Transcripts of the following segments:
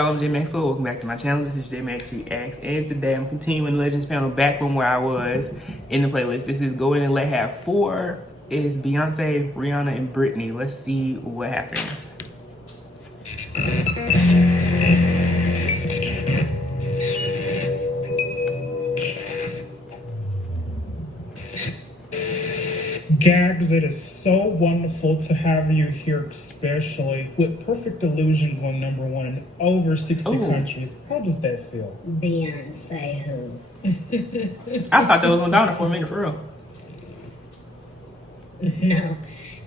y'all? I'm J.Max. Welcome back to my channel. This is J.Max Reax, and today I'm continuing the Legends panel back from where I was in the playlist. This is Go In and Let Have 4. It is Beyonce, Rihanna, and Britney. Let's see what happens. Gags, it is so wonderful to have you here, especially with Perfect Illusion going #1 in over 60 countries. How does that feel? Beyonce who? I thought that was Madonna for a minute, for real.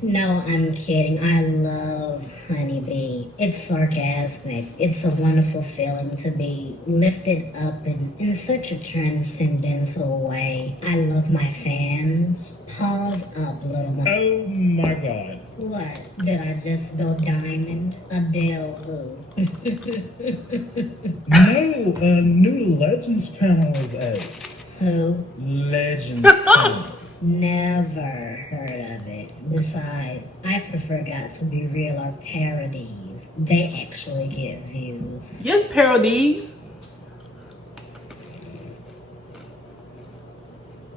No, I'm kidding. I love Honeybee. It's sarcastic. It's a wonderful feeling to be lifted up in such a transcendental way. I love my fans. Pause up, little one. Oh my God. What? Did I just go diamond? Adele who? No, a new Legends panel is out. Who? Legends panel. Never heard of it. Besides, I prefer Got to Be Real or parodies. They actually get views. Yes, parodies.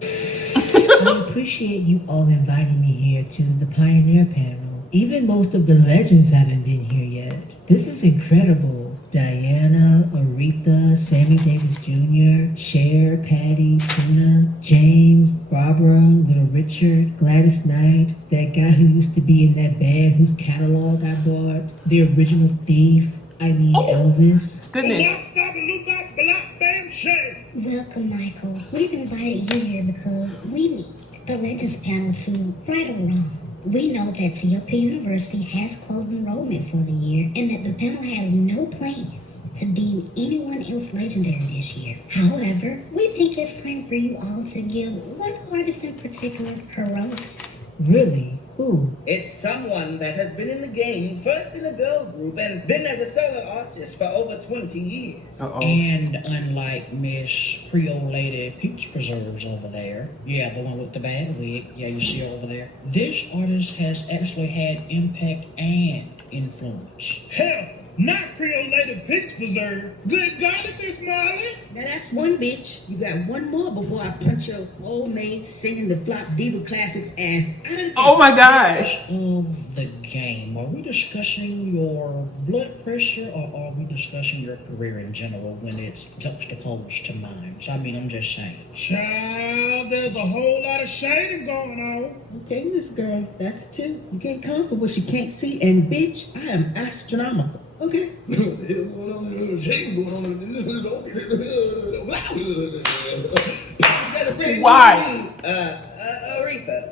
I appreciate you all inviting me here to the Pioneer panel. Even most of the legends haven't been here yet. This is incredible. Diana, Aretha, Sammy Davis Jr., Cher, Patty, Tina, James, Barbara, Little Richard, Gladys Knight, that guy who used to be in that band whose catalog I bought, the original Thief, Elvis. Goodness. Welcome, Michael. We've invited you here because we need the Legends panel to right or wrong. We know that TLP University has closed enrollment for the year and that the panel has no plans to deem anyone else legendary this year. However, we think it's time for you all to give one artist in particular her roses. Really? Who? It's someone that has been in the game, first in a girl group and then as a solo artist for over 20 years. And unlike Miss Creole Lady Peach Preserves over there, yeah, the one with the bad wig, yeah, you see her over there, this artist has actually had impact and influence. Hell, not Creole Lady Peach Preserve. Good golly, Miss Marley. Now that's one bitch. You got one more before I punch your old maid singing the Flop Diva Classics ass out of the Oh my gosh. Of the game, are we discussing your blood pressure or are we discussing your career in general when it's juxtaposed to mine? So I mean, I'm just saying. Child, there's a whole lot of shading going on. Okay, Miss Girl, that's two. You can't come for what you can't see, and bitch, I am astronomical. Okay. Why?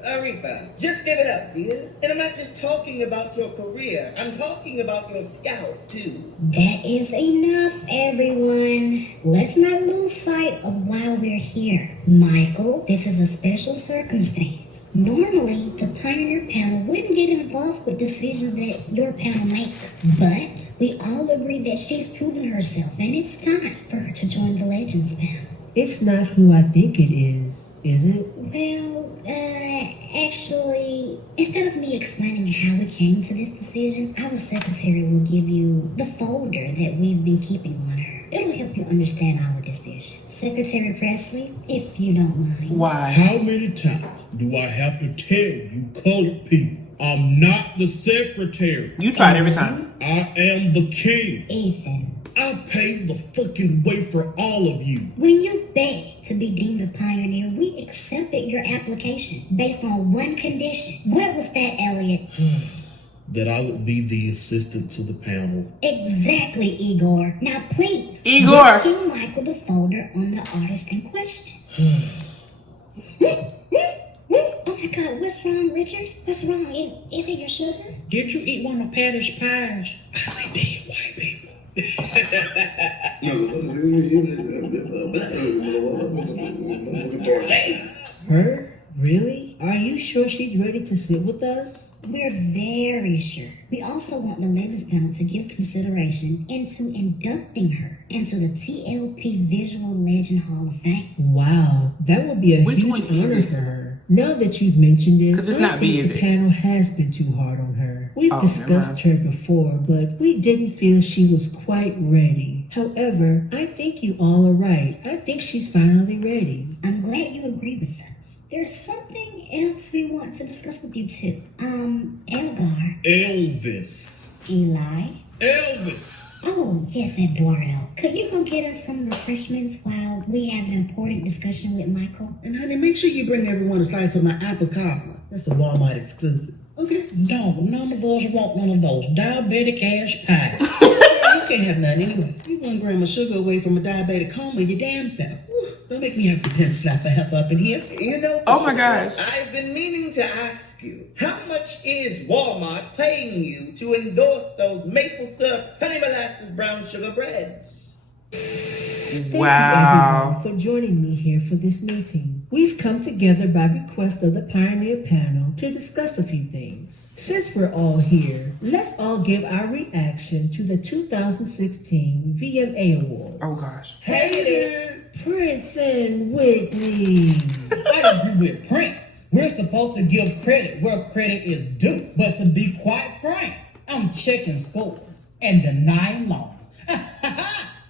Aretha, just give it up, dear. And I'm not just talking about your career. I'm talking about your scalp, too. That is enough, everyone. Let's not lose sight of why we're here. Michael, this is a special circumstance. Normally, the Pioneer panel wouldn't get involved with decisions that your panel makes. But we all agree that she's proven herself, and it's time for her to join the Legends panel. It's not who I think it is it? Well, actually, instead of me explaining how we came to this decision, our secretary will give you the folder that we've been keeping on her. It'll help you understand our decision. Secretary Presley, if you don't mind. Why? How many times do I have to tell you colored people I'm not the secretary? You tried every time. I am the king. Ethan, I paved the fucking way for all of you. when you begged to be deemed a pioneer, we accepted your application based on one condition. What was that, Elliot? That I would be the assistant to the panel. Exactly, Igor. Now please, Igor. give King Michael the folder on the artist in question. Oh my God, what's wrong, Richard? What's wrong? Is it your sugar? Did you eat one of Patty's pies? I see dead white people. Her? Really? Are you sure she's ready to sit with us? We're very sure. We also want the Legends panel to give consideration into inducting her into the TLP Visual Legend Hall of Fame. Wow, that would be a Which huge one is honor it? for her. Now that you've mentioned it, 'Cause it's I not think B, is the it? panel has been too hard on her. We've Oh, discussed her before, but we didn't feel she was quite ready. However, I think you all are right. I think she's finally ready. I'm glad you agree with us. There's something else we want to discuss with you too. Elgar, Elvis. Eli. Elvis. Oh, yes, Eduardo. Could you go get us some refreshments while we have an important discussion with Michael? And honey, make sure you bring everyone a slice of my apple cobbler. That's a Walmart exclusive. Okay? No, none of us want none of those diabetic ass pies. You can't have none anyway. You 1 gram of sugar away from a diabetic coma, your damn self. Whew, don't make me have to pimp slap a heifer up in here. You know, Oh my gosh. I've been meaning to ask you, how much is Walmart paying you to endorse those maple syrup, honey molasses, brown sugar breads? Thank Wow. you, everyone, for joining me here for this meeting. We've come together by request of the Pioneer Panel to discuss a few things. Since we're all here, let's all give our reaction to the 2016 VMA Awards. Oh gosh. Hate it. Prince and Whitney. I agree with Prince. We're supposed to give credit where credit is due. But to be quite frank, I'm checking scores and denying loans.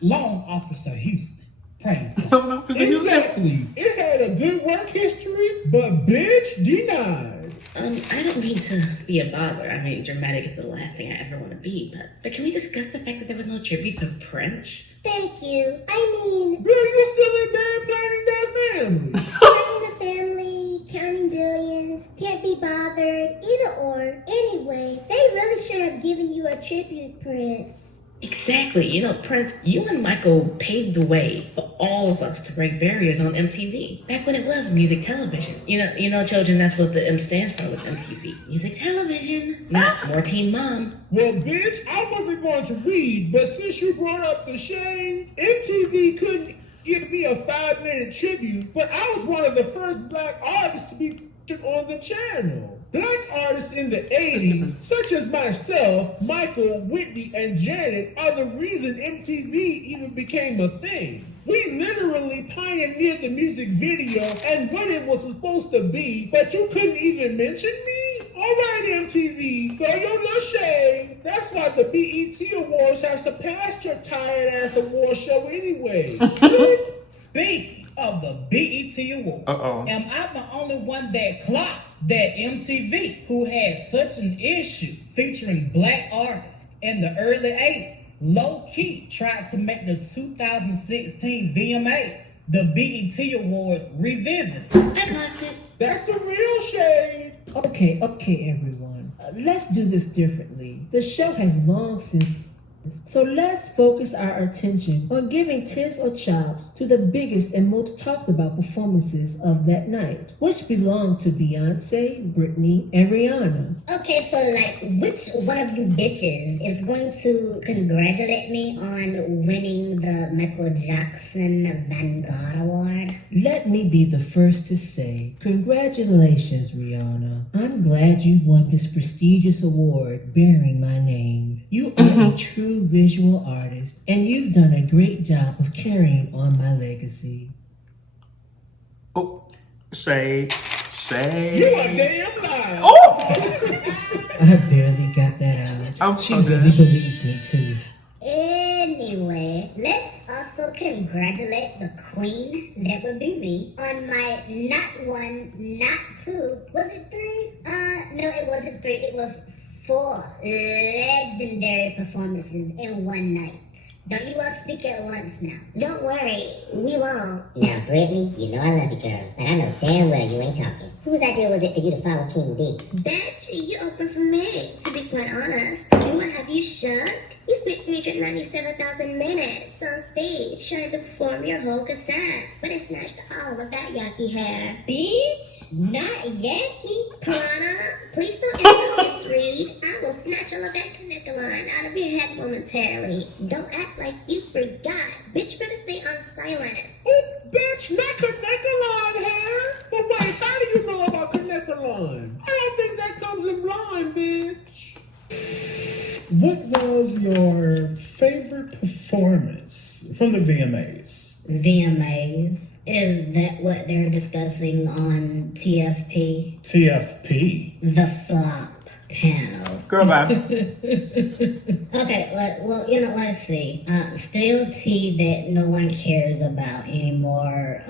Loan Officer Houston. Praise God. Loan Officer Houston. Exactly. It had a good work history, but bitch denied. I don't mean to be a bother. I mean, dramatic is the last thing I ever want to be, but can we discuss the fact that there was no tribute to Prince? Thank you. I mean, Girl, you still in bed planning that family. having a family, counting billions, can't be bothered, either or. Anyway, they really should have given you a tribute, Prince. Exactly. You know, Prince, you and Michael paved the way for all of us to break barriers on MTV. Back when it was music television. You know, children, that's what the M stands for with MTV. Music television, not more Teen Mom. Well, bitch, I wasn't going to read, but since you brought up the shade, MTV couldn't give me a 5-minute tribute, but I was one of the first black artists to be featured on the channel. Black artists in the 80s, such as myself, Michael, Whitney, and Janet, are the reason MTV even became a thing. We literally pioneered the music video and what it was supposed to be, but you couldn't even mention me? Alright, MTV, throw your little shade. That's why the BET Awards have surpassed your tired ass award show anyway. Speaking of the BET Awards, am I the only one that clocked that MTV, who had such an issue featuring black artists in the early 80s, low-key tried to make the 2016 VMAs, the BET Awards, revisited? I clocked it. That's the real shade. Okay, everyone. Let's do this differently. The show has long since. So let's focus our attention on giving tits or chops to the biggest and most talked about performances of that night, which belonged to Beyonce, Britney, and Rihanna. Okay, so like, which one of you bitches is going to congratulate me on winning the Michael Jackson Vanguard Award? Let me be the first to say, congratulations, Rihanna. I'm glad you won this prestigious award bearing my name. You are a true visual artist, and you've done a great job of carrying on my legacy. Oh, shade. You a damn liar. Oh! I barely got that out. She really believed me, too. Anyway, let's also congratulate the queen, that would be me, on my not one, not two, was it 3? No, it wasn't 3, it was 4 legendary performances in one night. Don't you all speak at once now. Don't worry, we won't. Now, Brittany, you know I love you, girl, but I know damn well you ain't talking. Whose idea was it for you to follow King B? Bitch, you open for me. To be quite honest, do I have you shook? You spent 397,000 minutes on stage trying to perform your whole cassette, but it snatched all of that yucky hair. Bitch, not yucky. Piranha, please don't interrupt this read. I will snatch all of that connector out of your head momentarily. Don't act like you forgot. Bitch, better stay on silent. Oh, bitch, not connector hair. But wait, how do you know about connector line? I don't think that comes in line, bitch. What was your favorite performance from the VMAs? VMAs. Is that what they're discussing on TFP? TFP. The flop panel. Girl, bye. Okay, well, let's see. Still tea that no one cares about anymore.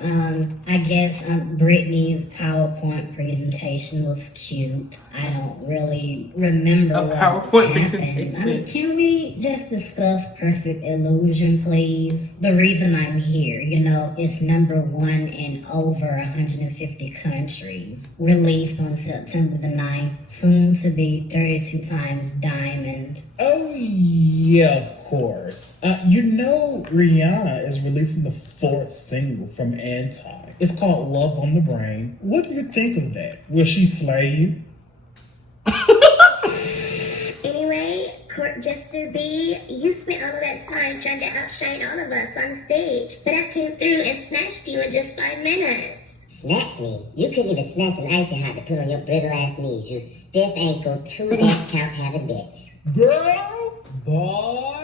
I guess Britney's PowerPoint presentation was cute. I don't really remember what PowerPoint happened. Can we just discuss Perfect Illusion, please? The reason I'm here, it's #1 in over 150 countries. Released on September the 9th, soon to be 32 times diamond. Oh, yeah, of course. Rihanna is releasing the 4th single from Anti. It's called Love on the Brain. What do you think of that? Will she slay you? Anyway, Court Jester B, you spent all of that time trying to outshine all of us on the stage, but I came through and snatched you in just 5 minutes. Snatch me? You couldn't even snatch an icy hot to put on your brittle ass knees, you stiff ankle, 2 dance count having bitch. Girl, boy,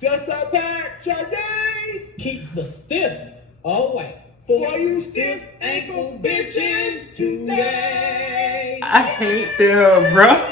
just a back, Sade. Keep the stiffness away for you stiff ankle bitches today. I hate them, bro.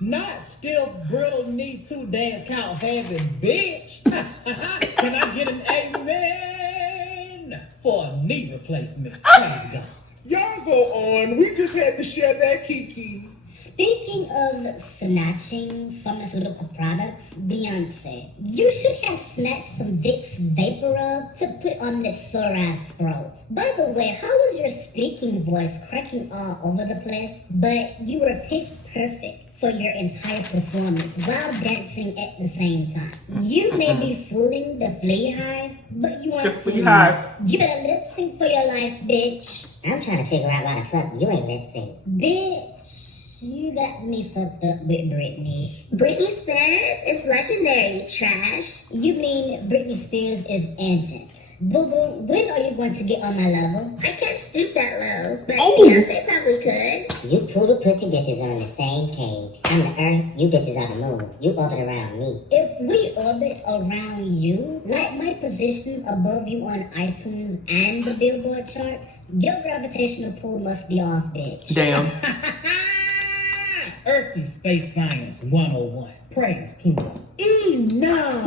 Not stiff, brittle, knee, 2 dance count having bitch. Can I get an amen for a knee replacement? Praise God. Y'all go on. We just had to share that kiki. Speaking of snatching pharmaceutical products, Beyonce, you should have snatched some Vicks Vapor Rub to put on this sore ass throat. By the way, how was your speaking voice cracking all over the place? But you were pitch perfect for your entire performance while dancing at the same time. You may be fooling the flea hive, but you aren't The flea fooling hive. me. You better lip sync for your life, bitch. I'm trying to figure out why the fuck you ain't lip sync. Bitch, you got me fucked up with Britney. Britney Spears is legendary, you trash. You mean Britney Spears is ancient? Boo boo, when are you going to get on my level? I can't stoop that low, but Oh. Beyonce probably could. You poodle pussy bitches are in the same cage. I'm the earth, you bitches are the moon. You orbit around me. If we orbit around you, like my positions above you on iTunes and the Billboard charts, your gravitational pull must be off, bitch. Damn. Earthy Space Science 101. Praise Pluto. Enough!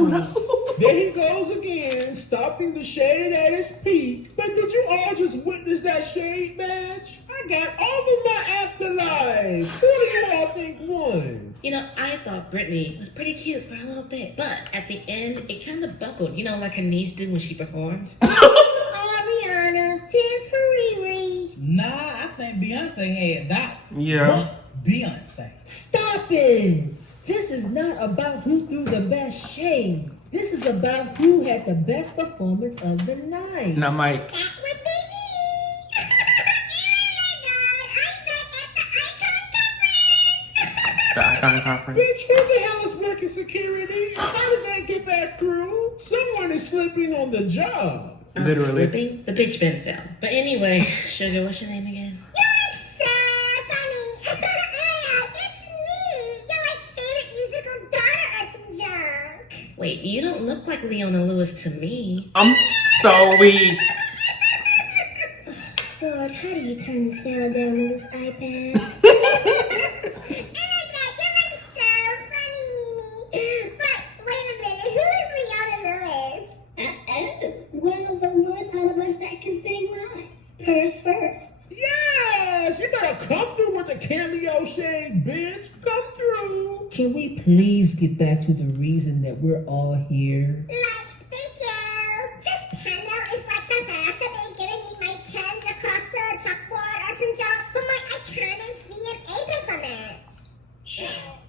There he goes again, stopping the shade at its peak. But did you all just witness that shade match? I got all of my afterlife. Who do you all think won? I thought Britney was pretty cute for a little bit, but at the end, it kind of buckled, like her knees do when she performs. Ariana, tears for Riri. Nah, I think Beyonce had that. Yeah. Beyonce. Stop it! This is not about who threw the best shade. This is about who had the best performance of the night. Now, Mike. That would be me. The Icon Conference. Bitch, who the hell is working security? How did that get back through? Someone is sleeping on the job. Literally. Slipping? The bitch been fell. But anyway, Sugar, what's your name again? You're so funny. It's me. Your favorite musical daughter or some junk. Wait, you don't look like Leona Lewis to me. I'm so weak. Lord, how do you turn the sound down on this iPad? One of the one out of us that can sing live. Purse first. Yes, you better come through with the cameo shade, bitch. Come through. Can we please get back to the reason that we're all here? Thank you. This panel is like the last of me giving me my tens across the chalkboard or some junk for my iconic VMA performance.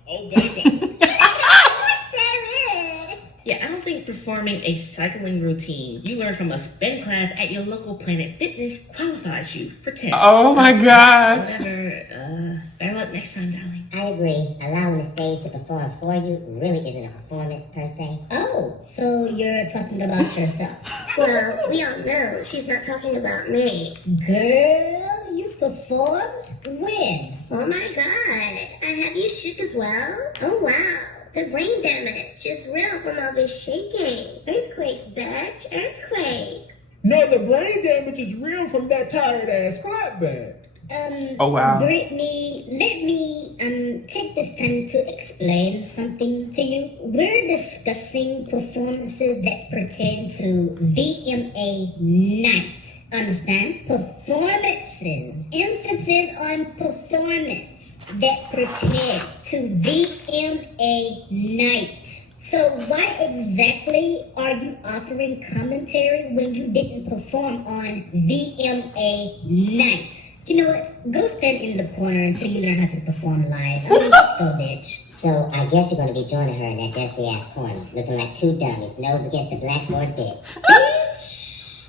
Oh, baby. That's so rude. Yeah, I don't think performing a cycling routine you learned from a spin class at your local Planet Fitness qualifies you for 10. Oh my gosh. Whatever. Better luck next time, darling. I agree. Allowing the stage to perform for you really isn't a performance per se. Oh, so you're talking about yourself. Well, we all know she's not talking about me. Girl, you performed? When? Oh my god, I have you shook as well? Oh wow, the brain damage is real from all this shaking. Earthquakes, bitch, earthquakes. No, the brain damage is real from that tired ass clapback. Oh, wow. Brittany, let me take this time to explain something to you. We're discussing performances that pertain to VMA night. Understand? Performances. Emphasis on performance that pertain to VMA night. So why exactly are you offering commentary when you didn't perform on VMA night? You know what? Go stand in the corner until you learn how to perform live. I mean, just go, bitch. So I guess you're gonna be joining her in that dusty ass corner, looking like two dummies, nose against the blackboard, bitch.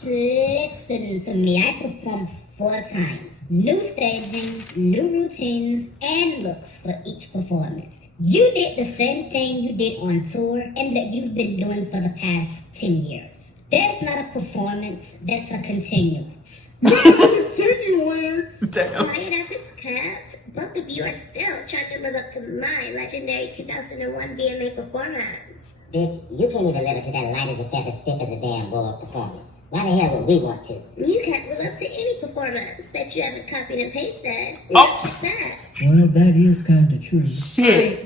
Bitch, listen to me. I performed 4 times. New staging, new routines, and looks for each performance. You did the same thing you did on tour and that you've been doing for the past 10 years. That's not a performance, that's a continuance. Continuance. Damn. Quiet as it's kept, both of you are still trying to live up to my legendary 2001 VMA performance. Bitch, you can't even live up to that light as a feather, stiff as a damn board performance. Why the hell would we want to? You can't live up to any performance that you haven't copied and pasted. Oh. Now check that. Well, that is kind of true. Shit.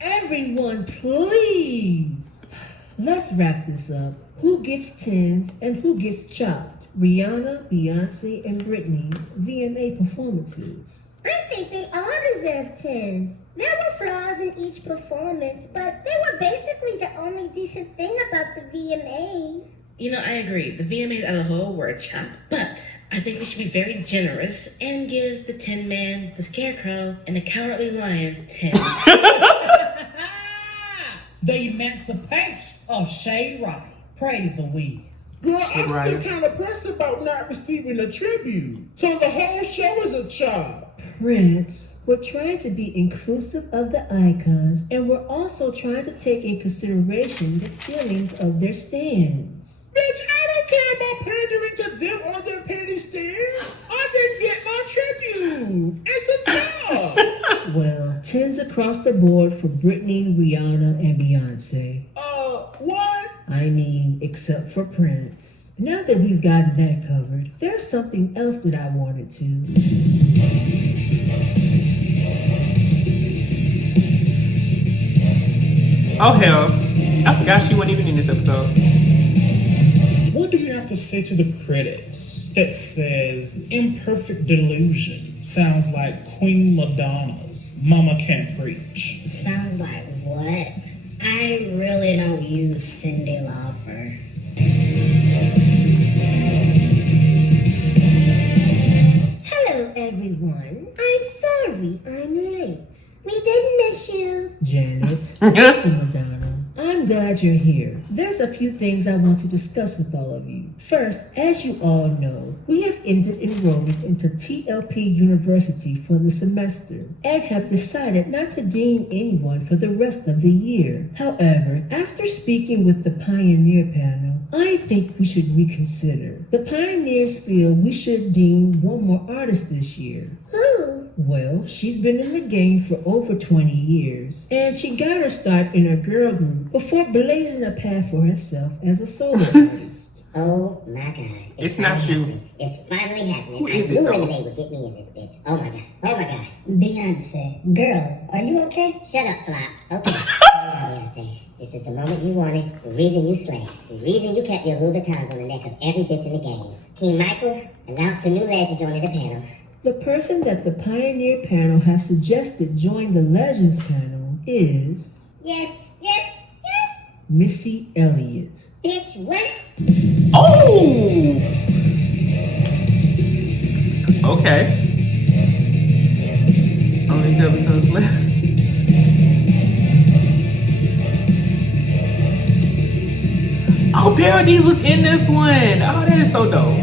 Everyone, please. Let's wrap this up. Who gets 10s and who gets chopped? Rihanna, Beyonce, and Britney VMA performances. I think they all deserve 10s. There were flaws in each performance, but they were basically the only decent thing about the VMAs. You know, I agree. The VMAs as a whole were a chop, but I think we should be very generous and give the Tin Man, the Scarecrow, and the Cowardly Lion 10. The emancipation of Shade Right. Praise the Wiz. Girl, Shit, I'm Ryan. still kind of pressed about not receiving a tribute. So the whole show is a chop. Prince, we're trying to be inclusive of the icons, and we're also trying to take in consideration the feelings of their stands. Bitch, I don't care about pandering to them or their petty stands. I didn't get my tribute. It's a job. Well, 10s across the board for Britney, Rihanna, and Beyonce. What? I mean, except for Prince. Now that we've gotten that covered, there's something else that I wanted to. Oh, hell. I forgot she wasn't even in this episode. What do you have to say to the critics that says Imperfect Delusion sounds like Queen Madonna's Mama Can't Preach? Sounds like what? I really don't use Cyndi Lauper. Hello, everyone. I'm sorry I'm late. We didn't miss you. Janet, and Madonna, I'm glad you're here. There's a few things I want to discuss with all of you. First, as you all know, we have ended enrollment into TLP University for the semester and have decided not to dean anyone for the rest of the year. However, after speaking with the Pioneer panel, I think we should reconsider. The Pioneers feel we should deem one more artist this year. Who? Well, she's been in the game for over 20 years, and she got her start in a girl group before blazing a path for herself as a solo artist. Oh my god. It's not you. happening. It's finally happening. Who I is it, knew though? Lemonade would get me in this bitch. Oh my god. Oh my god. Beyonce, girl, are you okay? Shut up, Flop. Okay. Hold on, Beyonce. This is the moment you wanted, the reason you slayed, the reason you kept your Louboutins on the neck of every bitch in the game. King Michael announced a new legend joining the panel. The person that the Pioneer panel have suggested join the Legends panel is Yes, yes, yes. Missy Elliott. Bitch, what? Oh! Okay. Only 2 episodes left. Oh, Parodies was in this one. Oh, that is so dope.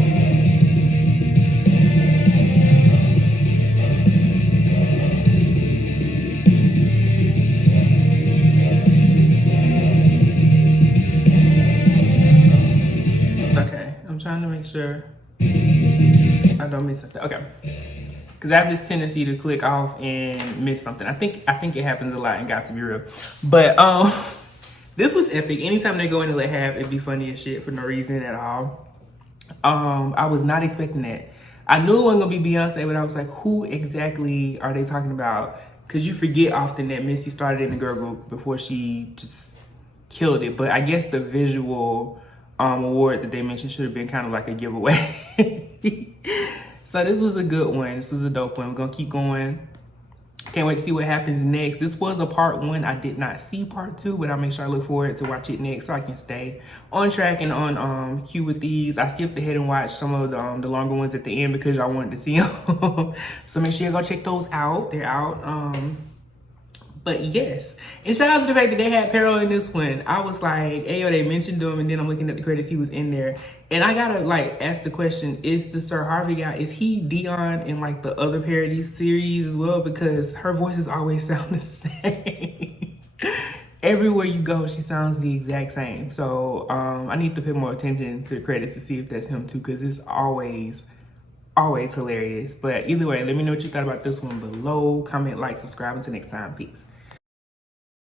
Okay, I'm trying to make sure I don't miss something. Okay. Because I have this tendency to click off and miss something. I think it happens a lot and got to be real. But this was epic. Anytime they go into Let Have, it'd be funny as shit for no reason at all. I was not expecting that. I knew it wasn't gonna be Beyonce, but I was like, who exactly are they talking about? Because you forget often that Missy started in the girl group before she just killed it. But I guess the visual award that they mentioned should have been kind of like a giveaway. So this was a good one. This was a dope one. We're gonna keep going. Can't wait to see what happens next. This was a part 1. I did not see part 2, but I'll make sure I look forward to watch it next so I can stay on track and on cue with these. I skipped ahead and watched some of the longer ones at the end because y'all wanted to see them. So make sure you go check those out. They're out. But yes, and shout out to the fact that they had Pero in this one. I was like, hey, yo, they mentioned him, and then I'm looking at the credits, he was in there. And I gotta like ask the question, is the Sir Harvey guy, is he Dion in like the other parody series as well? Because her voices always sound the same. Everywhere you go, she sounds the exact same. So I need to pay more attention to the credits to see if that's him too, because it's always hilarious. But either way, let me know what you thought about this one below. Comment, like, subscribe. Until next time, peace.